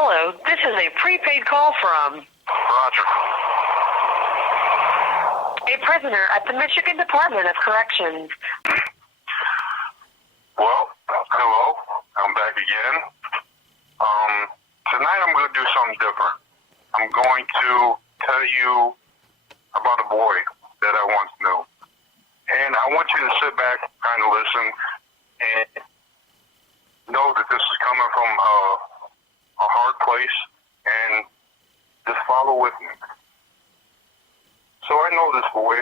Hello, this is a prepaid call from Roger. a prisoner at the Michigan Department of Corrections. Well, hello. I'm back again. Tonight I'm going to do something different. I'm going to tell you about a boy that I once knew. And I want you to sit back, kind of listen, and know that this is coming from a hard place, and just follow with me. So I know this boy.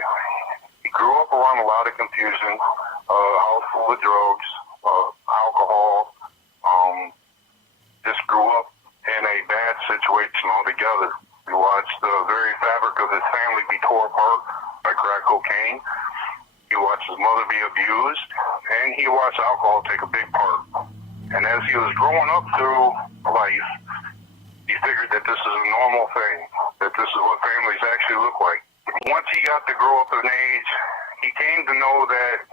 He grew up around a lot of confusion, house full of drugs, alcohol, just grew up in a bad situation altogether. He watched the very fabric of his family be tore apart by crack cocaine. He watched his mother be abused, and he watched alcohol take a big part. And as he was growing up through life, he figured that this is a normal thing, that this is what families actually look like. Once he got to grow up in age, he came to know that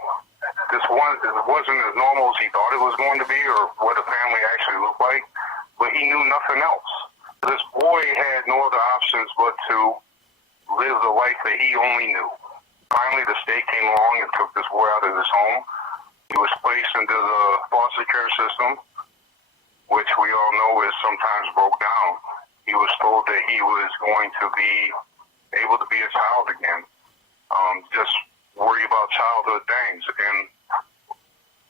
this wasn't as normal as he thought it was going to be, or what a family actually looked like, but he knew nothing else. This boy had no other options but to live the life that he only knew. Finally, the state came along and took this boy out of his home. He was placed into the foster care system, which we all know is sometimes broke down. He was told that he was going to be able to be a child again, just worry about childhood things, and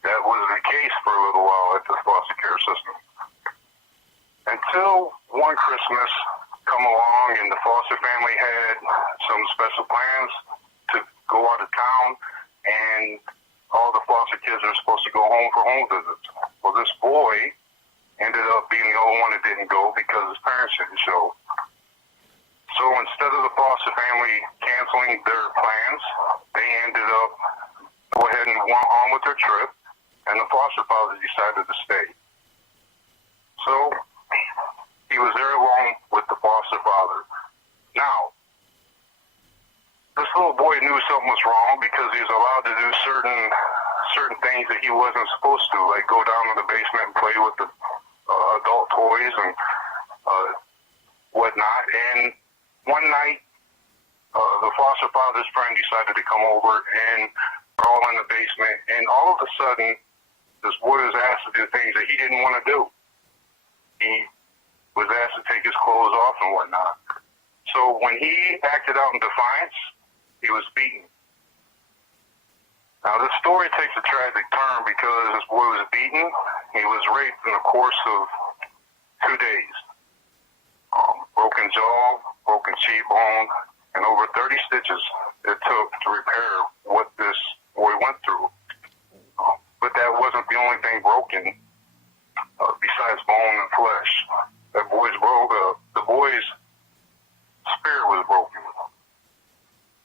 that wasn't the case for a little while at the foster care system. Until one Christmas come along and the foster family had some special plans to go out of town, and all the foster kids are supposed to go home for home visits. Well, this boy ended up being the only one that didn't go because his parents didn't show. So instead of the foster family canceling their plans, they ended up go ahead and went on with their trip, and the foster father decided to stay. So he was there alone with the foster father. Now, this little boy knew something was wrong because he was allowed to do certain things that he wasn't supposed to, like go down to the basement and play with the adult toys and whatnot. And one night, the foster father's friend decided to come over and crawl in the basement, and all of a sudden, this boy was asked to do things that he didn't want to do. He was asked to take his clothes off and whatnot. So when he acted out in defiance, he was beaten. Now, this story takes a tragic turn because this boy was beaten. He was raped in the course of 2 days. Broken jaw, broken cheekbone, and over 30 stitches it took to repair what this boy went through. But that wasn't the only thing broken besides bone and flesh. The boy's spirit was broken.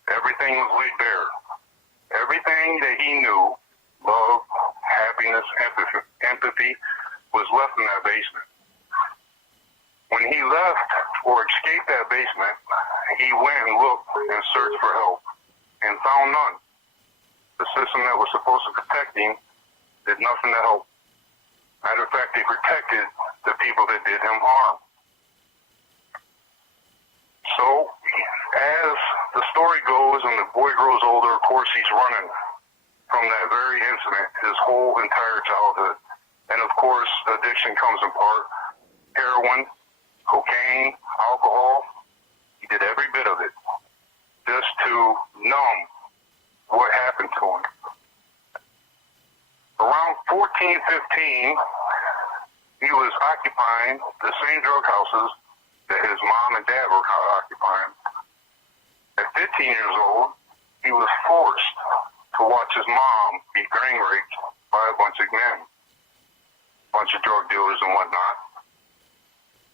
Everything was laid bare. Everything that he knew, love, happiness, empathy, was left in that basement. When he left or escaped that basement, he went and looked and searched for help and found none. The system that was supposed to protect him did nothing to help. Matter of fact, they protected the people that did him harm. So, as the story goes and the boy grows older, of course he's running from that very incident his whole entire childhood. And of course, addiction comes in part. Heroin, cocaine, alcohol, he did every bit of it just to numb what happened to him. Around 14, 15, he was occupying the same drug houses that his mom and dad were occupying. At 15 years old, he was forced to watch his mom be gang raped by a bunch of men, a bunch of drug dealers and whatnot.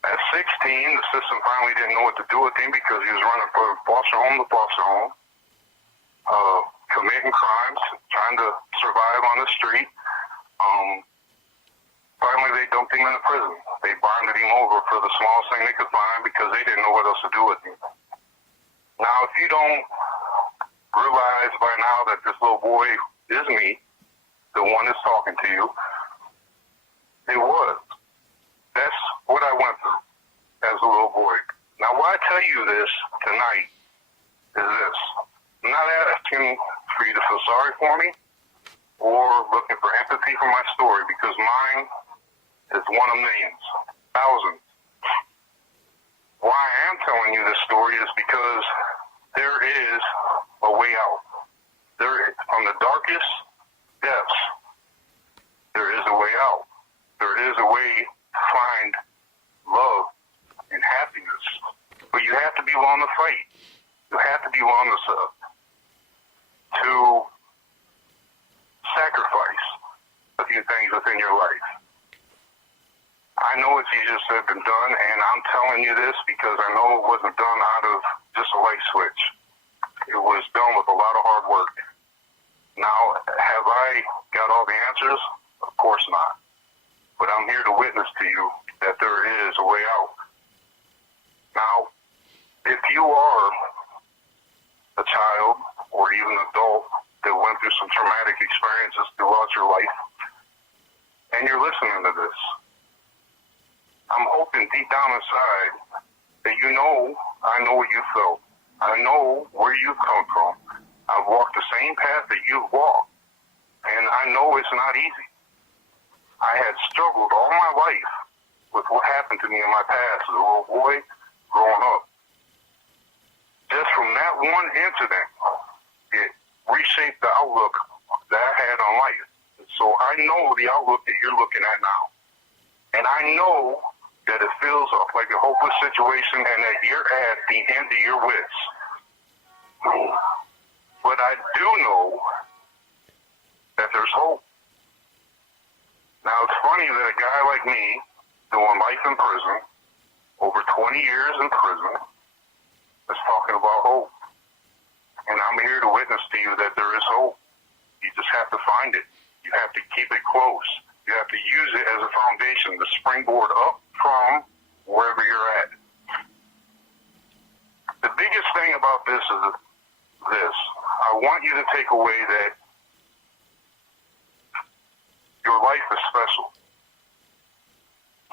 At 16, the system finally didn't know what to do with him because he was running from foster home to foster home, committing crimes, trying to survive on the street. Finally, they dumped him in a prison. They bonded him over for the smallest thing they could find because they didn't know what else to do with him. Now, if you don't realize by now that this little boy is me, the one that's talking to you, it was. That's what I went through. you this tonight is this. I'm not asking for you to feel sorry for me or looking for empathy for my story, because mine is one of millions, thousands. Why I am telling you this story is because there is a way out. From the darkest depths, there is a way out. There is a way to find love and happiness. But you have to be willing to fight. You have to be willing to sacrifice a few things within your life. I know it's easier said than done, and I'm telling you this because I know it wasn't done out of just a light switch. It was done with a lot of hard work. Now, have I got all the answers? Of course not. But I'm here to witness to you that there is a way out. Now, if you are a child or even an adult that went through some traumatic experiences throughout your life, and you're listening to this, I'm hoping deep down inside that you know I know what you felt. I know where you've come from. I've walked the same path that you've walked, and I know it's not easy. I had struggled all my life with what happened to me in my past as a little boy growing up. Just from that one incident, it reshaped the outlook that I had on life. So I know the outlook that you're looking at now. And I know that it feels like a hopeless situation and that you're at the end of your wits. But I do know that there's hope. Now, it's funny that a guy like me, doing life in prison, over 20 years in prison, is talking about hope. And I'm here to witness to you that there is hope. You just have to find it. You have to keep it close. You have to use it as a foundation to springboard up from wherever you're at. The biggest thing about this is this. I want you to take away that your life is special.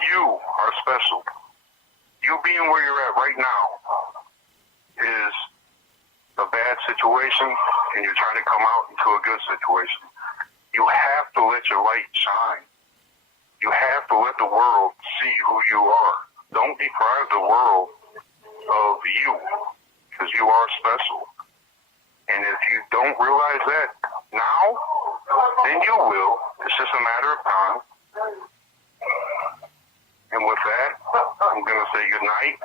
You are special. You being where you're at right now is a bad situation, and you're trying to come out into a good situation. You have to let your light shine. You have to let the world see who you are. Don't deprive the world of you, because you are special. And if you don't realize that now, then you will. It's just a matter of time. And with that, I'm going to say good night.